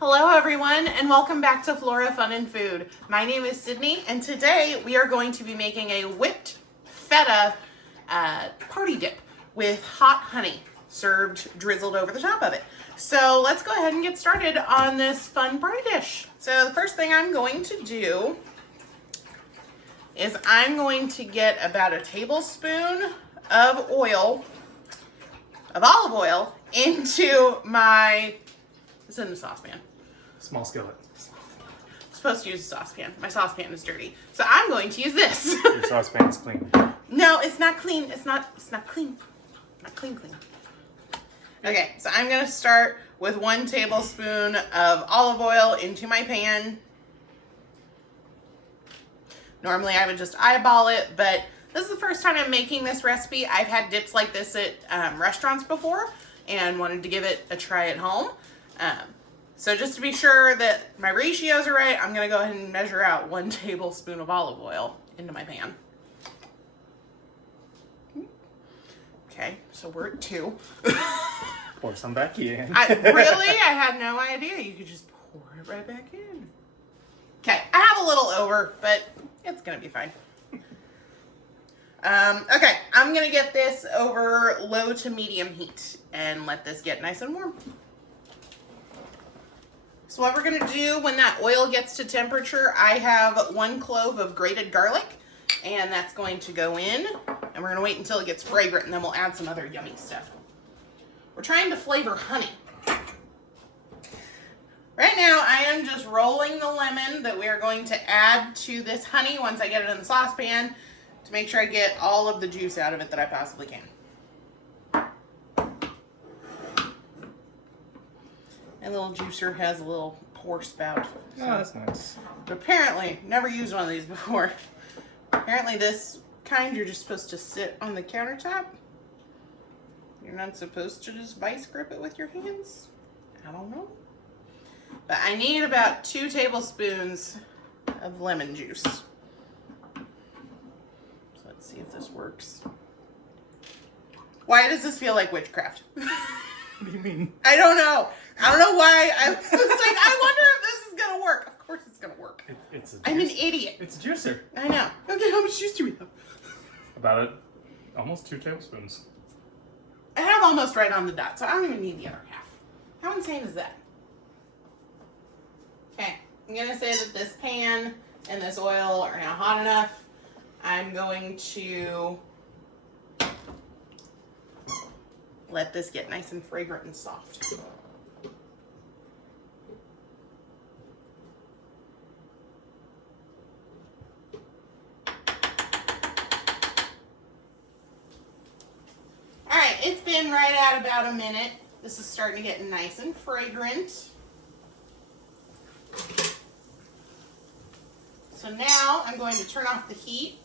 Hello everyone and welcome back to Flora Fun and Food. My name is Sydney and today we are going to be making a whipped feta party dip with hot honey served drizzled over the top of it. So let's go ahead and get started on this fun party dish. So the first thing I'm going to do is I'm going to get about a tablespoon of olive oil into my, it's in the saucepan. Small skillet. I'm supposed to use a saucepan. My saucepan is dirty. So I'm going to use this. Your saucepan's clean. No, it's not clean. It's not clean. Not clean. Okay, so I'm going to start with 1 tablespoon of olive oil into my pan. Normally I would just eyeball it, but this is the first time I'm making this recipe. I've had dips like this at restaurants before and wanted to give it a try at home. So just to be sure that my ratios are right, I'm going to go ahead and measure out 1 tablespoon of olive oil into my pan. Okay, so we're at 2. Pour some back in. Really? I had no idea. You could just pour it right back in. Okay, I have a little over, but it's going to be fine. Okay, I'm going to get this over low to medium heat and let this get nice and warm. So what we're going to do when that oil gets to temperature, I have 1 clove of grated garlic, and that's going to go in, and we're going to wait until it gets fragrant, and then we'll add some other yummy stuff. We're trying to flavor honey. Right now, I am just rolling the lemon that we are going to add to this honey once I get it in the saucepan to make sure I get all of the juice out of it that I possibly can. My little juicer has a little pour spout. So. Oh, that's nice. But apparently, never used one of these before. Apparently this kind you're just supposed to sit on the countertop. You're not supposed to just vice grip it with your hands. I don't know. But I need about 2 tablespoons of lemon juice. So let's see if this works. Why does this feel like witchcraft? What do you mean? I don't know. I don't know why. I was like, I wonder if this is going to work. Of course it's going to work. I'm an idiot. It's a juicer. I know. Okay, how much juice do we have? About almost 2 tablespoons. I have almost right on the dot, so I don't even need the other half. How insane is that? Okay, I'm going to say that this pan and this oil are now hot enough. I'm going to let this get nice and fragrant and soft. Alright, it's been right at about a minute. This is starting to get nice and fragrant. So now I'm going to turn off the heat,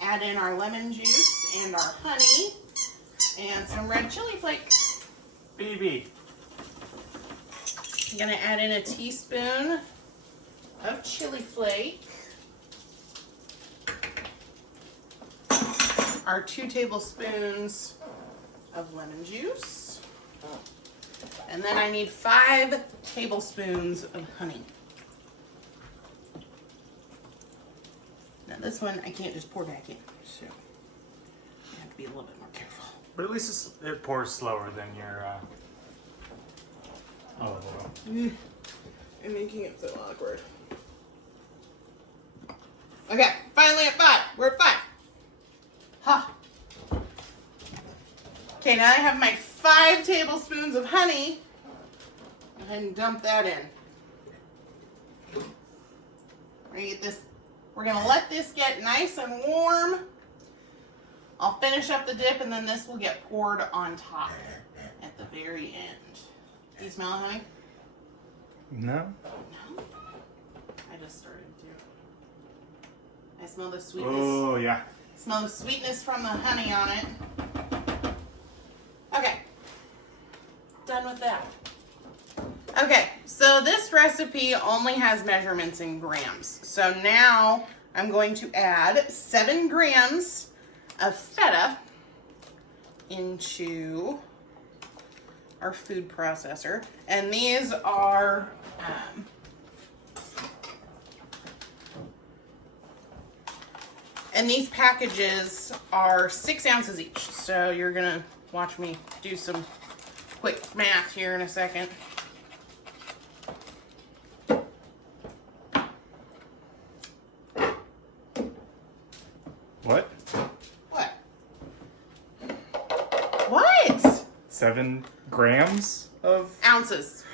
add in our lemon juice and our honey, and some red chili flakes. BB. I'm going to add in a teaspoon of chili flake, our 2 tablespoons of lemon juice, and then I need 5 tablespoons of honey. Now this one I can't just pour back in, so I have to be a little bit more careful. But at least it pours slower than your olive oil. I'm making it so awkward. Okay, finally at 5. We're at 5. Ha. Okay, now I have my 5 tablespoons of honey. Go ahead and dump that in. We're gonna let this get nice and warm. I'll finish up the dip and then this will get poured on top at the very end. Do you smell it, honey? No. No? I just started to. I smell the sweetness. Oh, yeah. Smell the sweetness from the honey on it. Okay. Done with that. Okay, so this recipe only has measurements in grams. So now I'm going to add 7 grams of feta into our food processor. And these are And these packages are 6 ounces each. So you're gonna watch me do some quick math here in a second. What? What? What? 7 grams of. Ounces.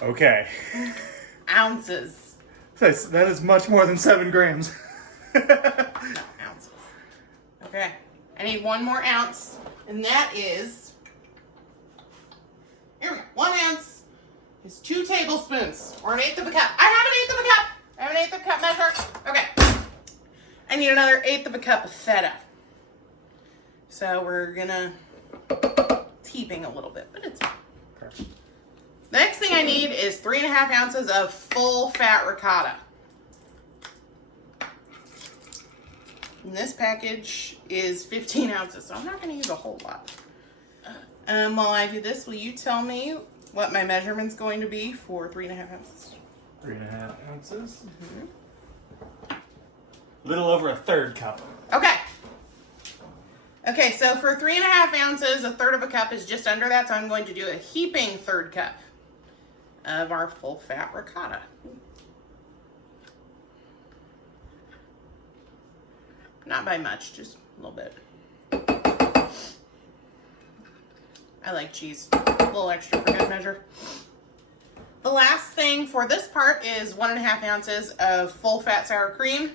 Okay. Ounces. That is much more than 7 grams. No, ounces. Okay. I need 1 more ounce, and that is. Here we go. 1 ounce is 2 tablespoons, or 1/8 of a cup. I have 1/8 of a cup. I have 1/8 of a cup measure. Okay. I need another 1/8 of a cup of feta. So we're gonna. It's heaping a little bit, but it's fine. Perfect. The next thing I need is 3.5 ounces of full fat ricotta. And this package is 15 ounces, so I'm not going to use a whole lot. While I do this, will you tell me what my measurement's going to be for 3.5 ounces? 3.5 ounces. Little over a third cup. Okay. Okay, so for 3.5 ounces, 1/3 of a cup is just under that, so I'm going to do a heaping 1/3 cup of our full fat ricotta. Not by much, just a little bit. I like cheese, a little extra for good measure. The last thing for this part is 1.5 ounces of full fat sour cream.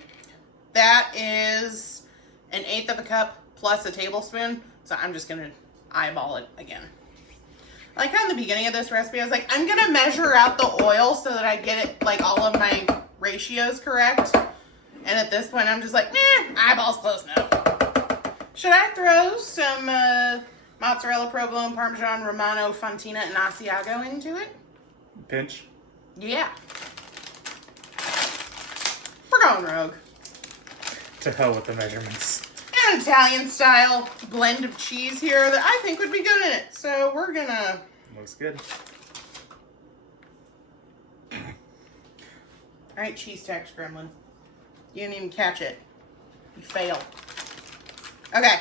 That is 1/8 of a cup plus a tablespoon. So I'm just gonna eyeball it again. Like on the beginning of this recipe, I was like, I'm gonna measure out the oil so that I get it, like all of my ratios correct. And at this point, I'm just like, eyeballs close enough. Should I throw some mozzarella, provolone, parmesan, romano, fontina, and asiago into it? Pinch. Yeah. We're going rogue. To hell with the measurements. An Italian style blend of cheese here that I think would be good in it. So we're gonna. Looks good. All right, cheese tax gremlin. You didn't even catch it. You failed. Okay.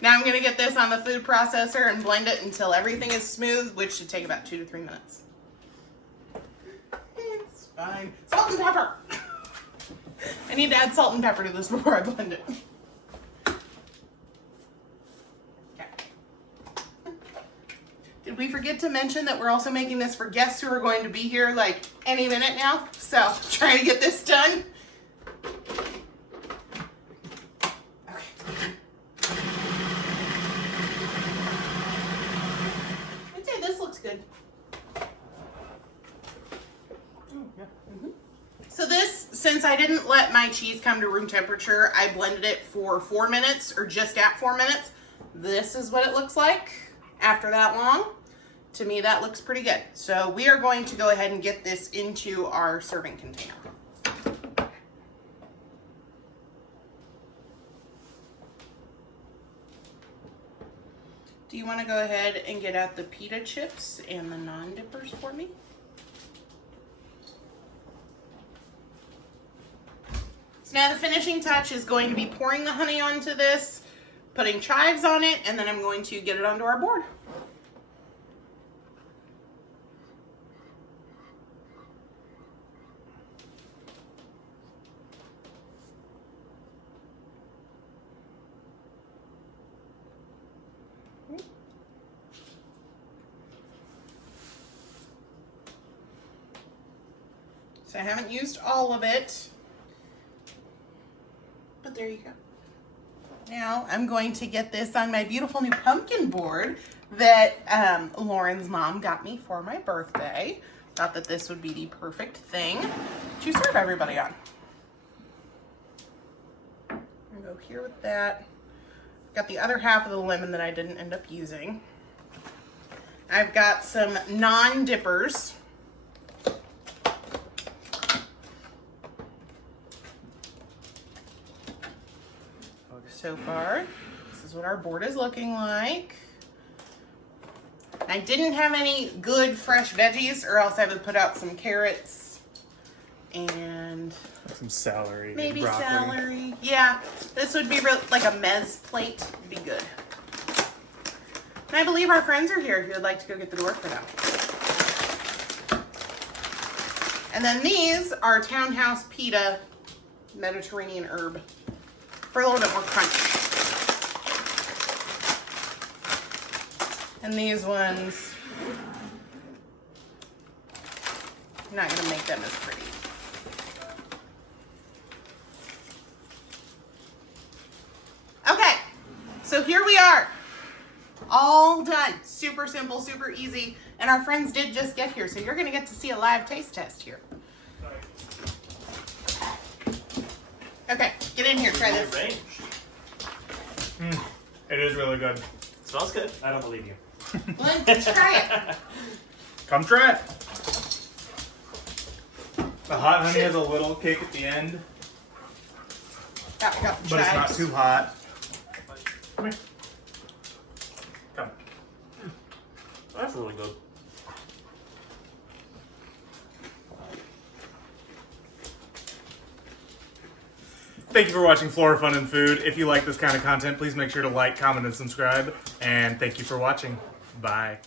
Now I'm gonna get this on the food processor and blend it until everything is smooth, which should take about 2 to 3 minutes. It's fine. Salt and pepper. I need to add salt and pepper to this before I blend it. Okay. Did we forget to mention that we're also making this for guests who are going to be here like any minute now? So trying to get this done. Okay. I'd say this looks good. So this, since I didn't let my cheese come to room temperature, I blended it for 4 minutes or just at 4 minutes. This is what it looks like after that long. To me, that looks pretty good. So we are going to go ahead and get this into our serving container. Do you want to go ahead and get out the pita chips and the non-dippers for me? So now the finishing touch is going to be pouring the honey onto this, putting chives on it, and then I'm going to get it onto our board. So I haven't used all of it, but there you go. Now I'm going to get this on my beautiful new pumpkin board that Lauren's mom got me for my birthday. Thought that this would be the perfect thing to serve everybody on. I'm gonna go here with that. Got the other half of the lemon that I didn't end up using. I've got some non-dippers. So far, this is what our board is looking like. I didn't have any good fresh veggies, or else I would put out some carrots and Some celery. maybe broccoli. celery. Yeah, this would be like a mezz plate. Would be good. And I believe our friends are here if you would like to go get the door for them. And then these are Townhouse Pita Mediterranean herb for a little bit more crunch. And these ones, I'm not gonna make them as pretty. Okay, so here we are. All done. Super simple, super easy. And our friends did just get here, so you're gonna get to see a live taste test here. Okay, get in here, try this. It is really good. Smells good. I don't believe you. Well, then try it. Come try it. The hot honey has a little kick at the end, Got the but it's not chives. too hot. Come here. Come. That's really good. Thank you for watching Flora Fun and Food. If you like this kind of content, please make sure to like, comment, and subscribe. And thank you for watching. Bye.